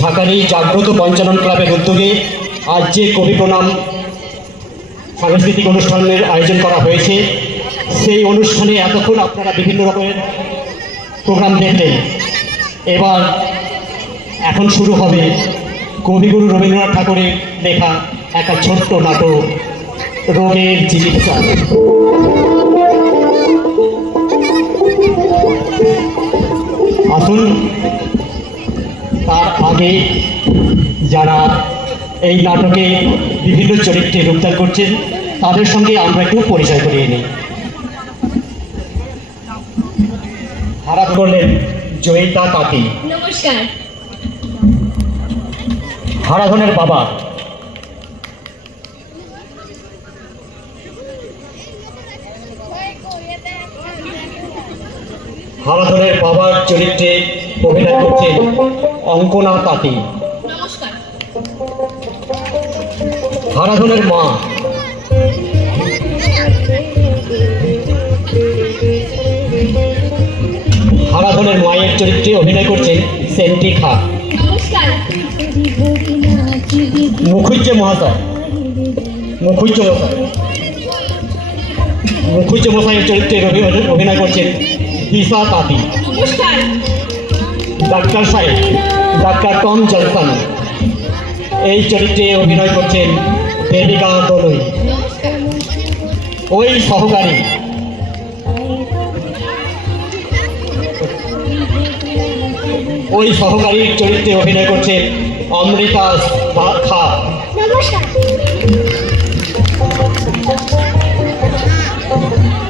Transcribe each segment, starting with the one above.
ঝাঁকারি জাগ্রত পঞ্চানন ক্লাবের উদ্যোগে আজ যে কবি প্রণাম সাংস্কৃতিক অনুষ্ঠানের আয়োজন করা হয়েছে, সেই অনুষ্ঠানে এতক্ষণ আপনারা বিভিন্ন রকমের প্রোগ্রাম দেখলেন। এখন শুরু হবে কবিগুরু রবীন্দ্রনাথ ঠাকুরের লেখা একটা ছোট্ট নাটক, রোগের চিকিৎসা। আসুন, তার আগে যারা এই নাটকে বিভিন্ন চরিত্রে রূপদান করছেন তাদের সঙ্গে আমরা একটু পরিচয় করিয়ে নিই। হারাত করলেন জয়িতা তাঁতি। নমস্কার। হারাধনের বাবা হারাধনের বাবার চরিত্রে অভিনয় করছেন অঙ্কনা তাঁতি। নমস্কার। হারাধনের মা হারাধনের মায়ের চরিত্রে অভিনয় করছেন সেন্টি খা। নমস্কার। মুখুজ্জ মহাশয় মুখুজ্জ মশাইয়ের চরিত্রে অভিনয় করছেন ঈশা তাঁতি। নমস্কার। ডাক্তার সাহেব ডাক্তার টম জনসন, এই চরিত্রে অভিনয় করছেন দেবিকা দলুই। ওই সহকারীর চরিত্রে অভিনয় করছেন অমৃতা খা।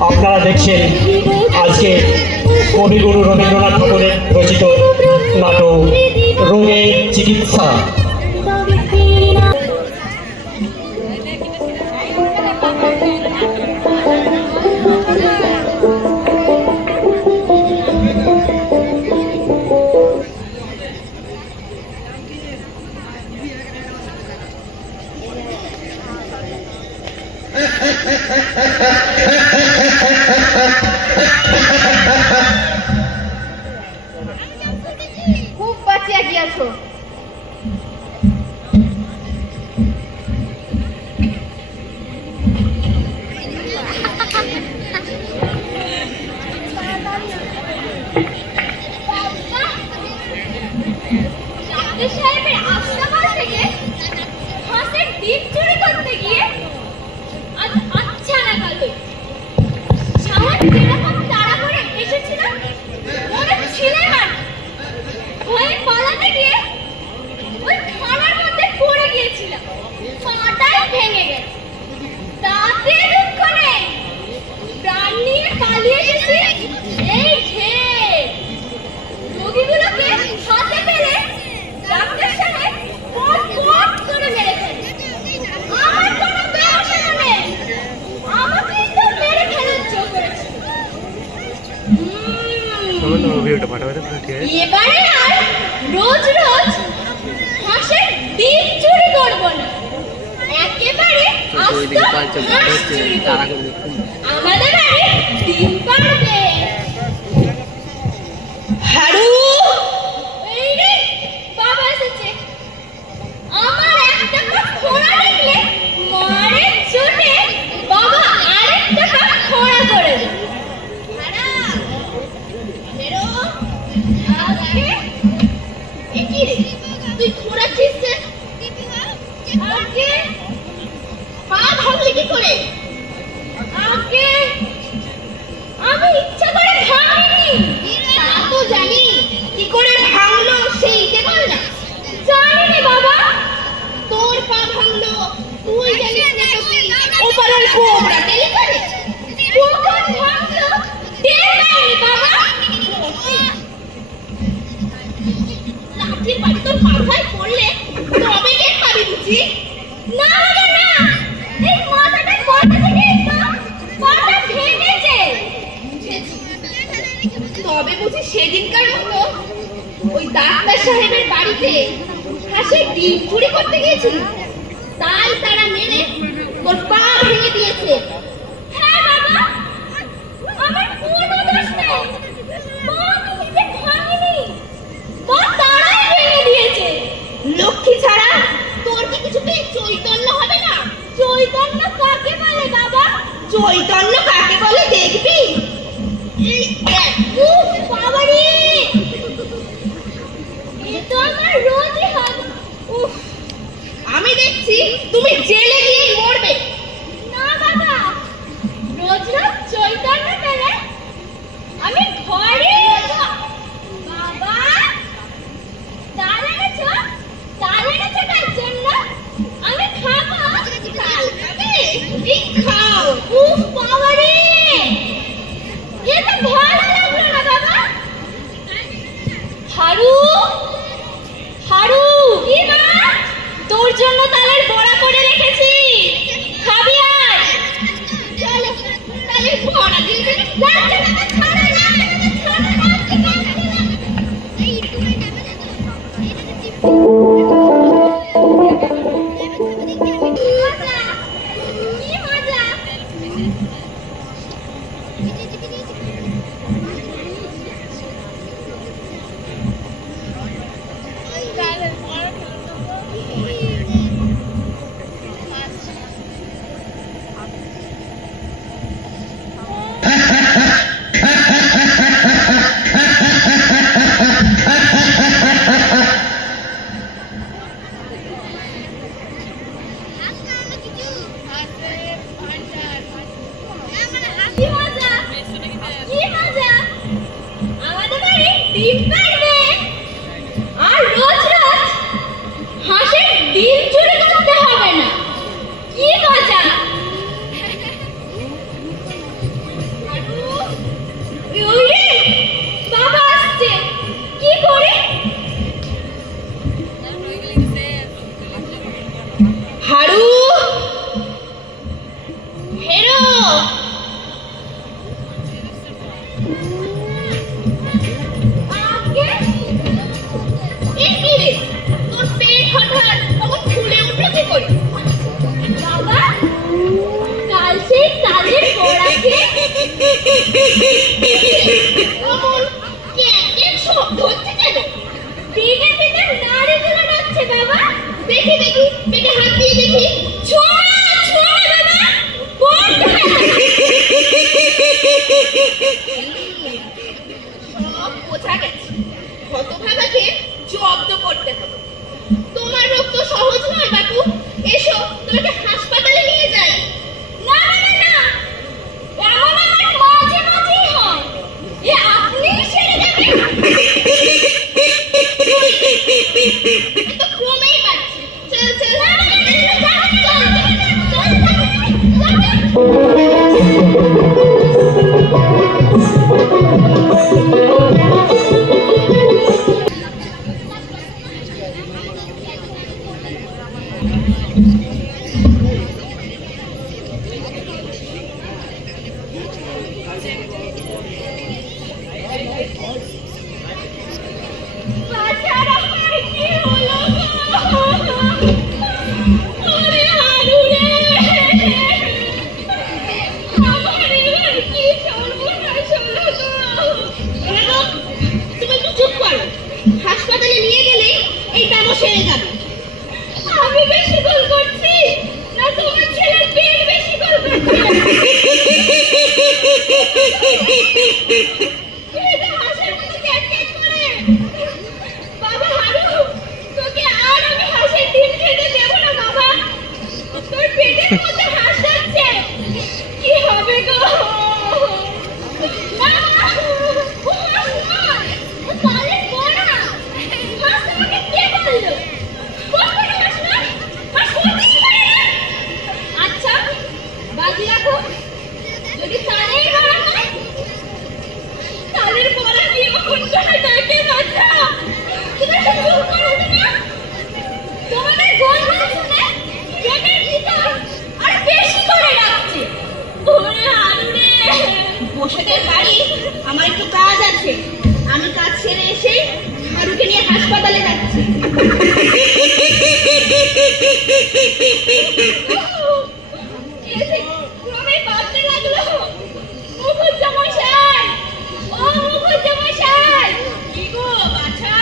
আপনারা দেখছেন আজকে কবিগুরু রবীন্দ্রনাথ ঠাকুরের রচিত নাটক রোগের চিকিৎসা। খুব বাঁচিয়া গিয়াছ। সাহেবের আশ্রম থেকে হাঁসের ডিম চুরি করতে গিয়ে আজ আচ্ছা না কালো সাহস যেরকম তাড়া করে এসেছিলাম মনে ছিলে আর ভয়ে পালাতে গিয়ে ওই খানার মধ্যে পড়ে গিয়েছিলাম, পাটাই ভেঙে গেছে। তাতে দুঃখ নেই, প্রাণ নিয়ে পালিয়ে এসেছি। এই ঢের রোগীগুলোকে হাতে পেলে ডাক্তার সাহেব পট পট করে মেরে ফেলে। আমার কোনো ব্যবসা নেই, আমাকে তো মেরে ফেলার জো করেছে। এবারে আর রোজ রোজ হাঁসের ডিম চুরি করবো না, একেবারে আস্ত হাঁস চুরি করবো। আমাদের বাড়ি ডিম পাড়বে। হারু, এই রে বাবা এসেছে। আমার একটা কাপ খোড়া দেখলে মারে চোটে বাবা আরেকটা কাপ খোড়া করে দেয়। হারা বেরো আজকে কি রে তুই খোড়াচ্ছিস যে? আজকে পা ভাঙলি কি করে? আজকে আমি ইচ্ছা করে ভাঙিনি। তা তো জানি, কি করে ভাঙলো সেইটা বল না। জানি রে বাবা, তোর পা ভাঙলো তুই জানিস না তো কি ওপারের কোবরা টেলি করে কখন ভাঙলো টের পাইনি বাবা। লাঠির বাড়ি তোর মাথায় পড়লে তবে টের পাবি বুঝি? না না না, এই মাথাটা কোথা থেকে পাটা ভেঙেছে। তবে বুঝি সেদিনকার মতো ওই ডাক্তার সাহেবের বাড়িতে হাঁসের ডিম চুরি করতে গিয়েছিল, তাই তারা মেরে তোর পা ভেঙে দিয়েছে। হ্যাঁ বাবা, আমার কোনো দোষ নেই, পা আমি ভাঙিনি, পা তারাই ভেঙে দিয়েছে। চৈতন্য কাকে বলে দেখবি? এই দেখ। উফ, বাবারে! এ তো আমার রোজই হয়। উফ, আমি দেখছি তুমি জেলে গিয়ে মরবে। না বাবা, রোজ রোজ চৈতন্য পেলে আমি ঘরে বাবা তাল এনেছো তার জন্য আমি খাবো। তাল খাবে? এই খাও। উফ, বাবারে! এ তো ভালো লাগলো না বাবা। হারু, হারু, কি মা? তোর জন্য তালের বড়া করে রেখেছি, খাবি আয়? চলো তালের বড়া দিয়ে দেবে। যাচ্ছে বাবা, ছাড়ো না, ছাড়ো না, কি মজা, কি মজা! কি মজা, কি মজা! আমাদের বাড়ি ডিম পাড়বে আর রোজ রোজ হাঁসের ডিম চুরি করতে হবে না। কি মজা! ওই রে, বাবা আসছে, কি করে? হারু, হেরো। আগে এ কি রে, তোর পেট হঠাৎ তখন ফুলে উঠলো কি করে? বাবা, কাল সেই তালের বড়া খেয়ে অমল কেক শব্দ হচ্ছে কেন? পেটে পেটে নাড়ি ঝুলাচ্ছে বাবা। দেখি দেখি পেটে হাত দিয়ে দেখি। ছোড়া, ছোড়া বাবা, বড্ড সব বোঝা গেছে, হতভাগাকে জব্দ করতে হবে। তোমার রোগ তো সহজ নয় বাপু। এসো তোমাকে হাসপাতালে নিয়ে যাই। না না না, এমন আমার মাঝে মাঝেই হয়। এ আপনি সেরে যাবেন। এ তো ক্রমেই বাড়ছে। চল চল। না, না, না, না, চল, চল, বাচ্চারা আমার কি হলো গো? ওরে হারু রে, আমার এবার কি সর্বনাশ হলো গো? এগো, তুমি একটু চুপ করো। হাসপাতালে নিয়ে গেলে এই কামও সেরে যাবে। আমি বেশি গোল করছি না তোমার ছেলের পেট বেশি গোল করছে? এটা হাসির মতো ক্যাটক্যাট করে। বাবা হারু, তোকে আর আমি হাঁসের ডিম খেতে দেবো না বাবা। তোর পেটের মধ্যে হাঁস যাচ্ছে, কি হবে গো? না, ও হাঁস নয়, ও তালের বড়া। হাঁস তোমাকে কে বললো? কখনো হাঁস নয়, হাঁস হতেই পারে না। আচ্ছা, বাজি রাখো, যদি তালের বড়া হয়, তালের বড়া দিয়ে ঘন্টায় ডাকে বাচ্চা। তুমি একটু চুপ করো না। তোমাদের গল্প শুনে পেটের ভিতর আর বেশি করে ডাকছে। ওরে হারু রে, বসেদের বাড়ি আমার একটু কাজ আছে। আমি কাজ সেরে এসে হারুকে নিয়ে হাসপাতালে যাচ্ছি। এসে ক্রমে বাড়তে লাগলো। মুখুজ্জমশাই, ও মুখুজ্জমশাই! কি গো বাছা?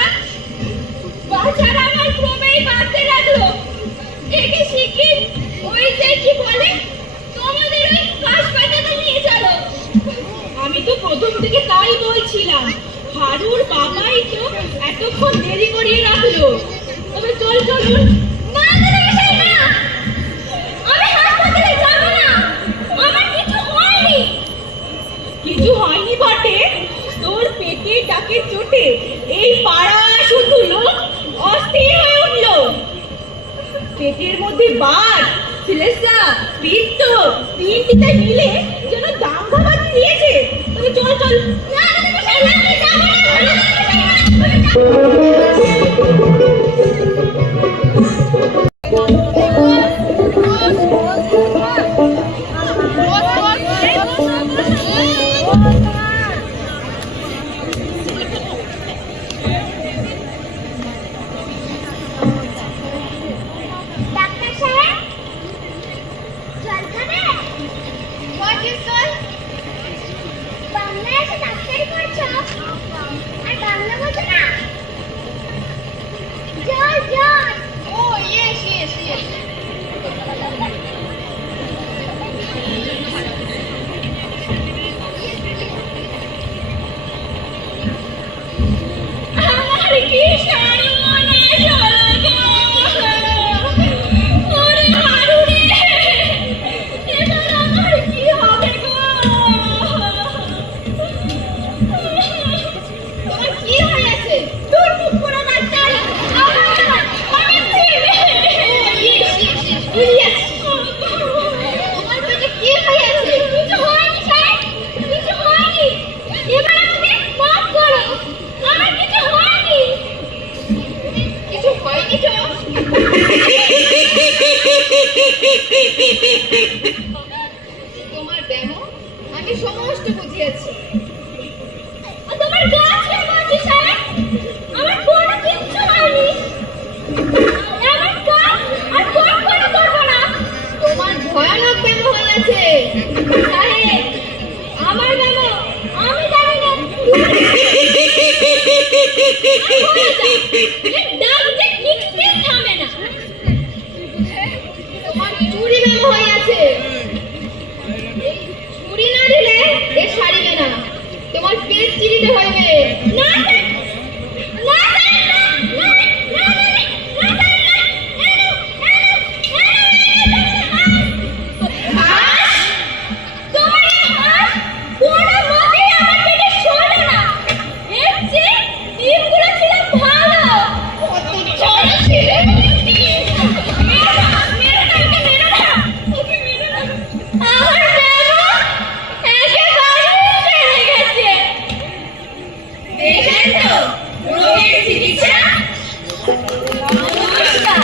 বাচ্চারা আমার ক্রমেই বাড়তে লাগলো। একে শিগগির ওই যে কি বলে তোমাদের ওই হাসপাতালে তো প্রথম থেকে তাই বলছিলাম, হারুর বাবাই তো এতক্ষণ দেরি করিয়ে রাখলো। তবে চল চল চল। না দিদিমশাই না, আমি হাসপাতালে যাব না, আমার কিছু হয়নি। কিছু হয়নি বটে, তোর পেটে ডাকে চোটে এই পাড়া শুধু লোক অস্থির হয়ে উঠলো। পেটের মধ্যে বাত, শ্লেষা, পিত্ত তিনটিতে মিলে যেন দাঙ্গা বাঁধি দিয়েছে। তবে চল চল। না দিদিমশাই না, আমি যাব না, আমি যাব না। ডাক্তার সাহেব, জল খাবে? বাংলায় এসে ডাক্তারি করছো আর বাংলা বলছো না? জল জল। Oh, yes, yes, yes. আমার কি সর্বনাশ হলো গো! ওরে হারু রে! এবার আমার কি হবে গো? তোমার কি হয়েছে? তোর মুখ পুরো doctor! Yes, yes, yes. Yes. তোমার পেটে কি হয়েছে? কিছু হয়নি স্যার, কিছু হয়নি। এবার আমাকে মাফ করো, আমার কিছু হয়নি। কিছু হয়নি তো? তোমার ডেমো আমি সমস্ত বুঝিয়েছি। আর তোমার গা ছেড়ে বলছি স্যার, আমার কোনো কিচ্ছু হয়নি। আমার কাজ আর কখনো করবো না। তোমার ভয়ানক ডেমো হয়েছে। সাহেব, আমার নামও আমি জানি না। ডাক যে কিছুতেই থামে না। তোমার চুরি ডেমো হয়েছে। চুরি না দিলে এ সারিবে না। তোমার পেট চিরিতে হইবে। না স্যার, না স্যার, না, না, না, না, না, না, হাস? তোমার এই হাত কোনো মতেই আমার পেটে সরে না। এর চেয়ে ডিমগুলো ছিল ভালো। কত ছোট ছিলে। মেরো না, মেরো না, ওকে মেরো না, ওকে মেরো না। আমার দেবো একেবারেই সেরে গেছে। দেখলেন তো রোগের চিকিৎসা? নমস্কার।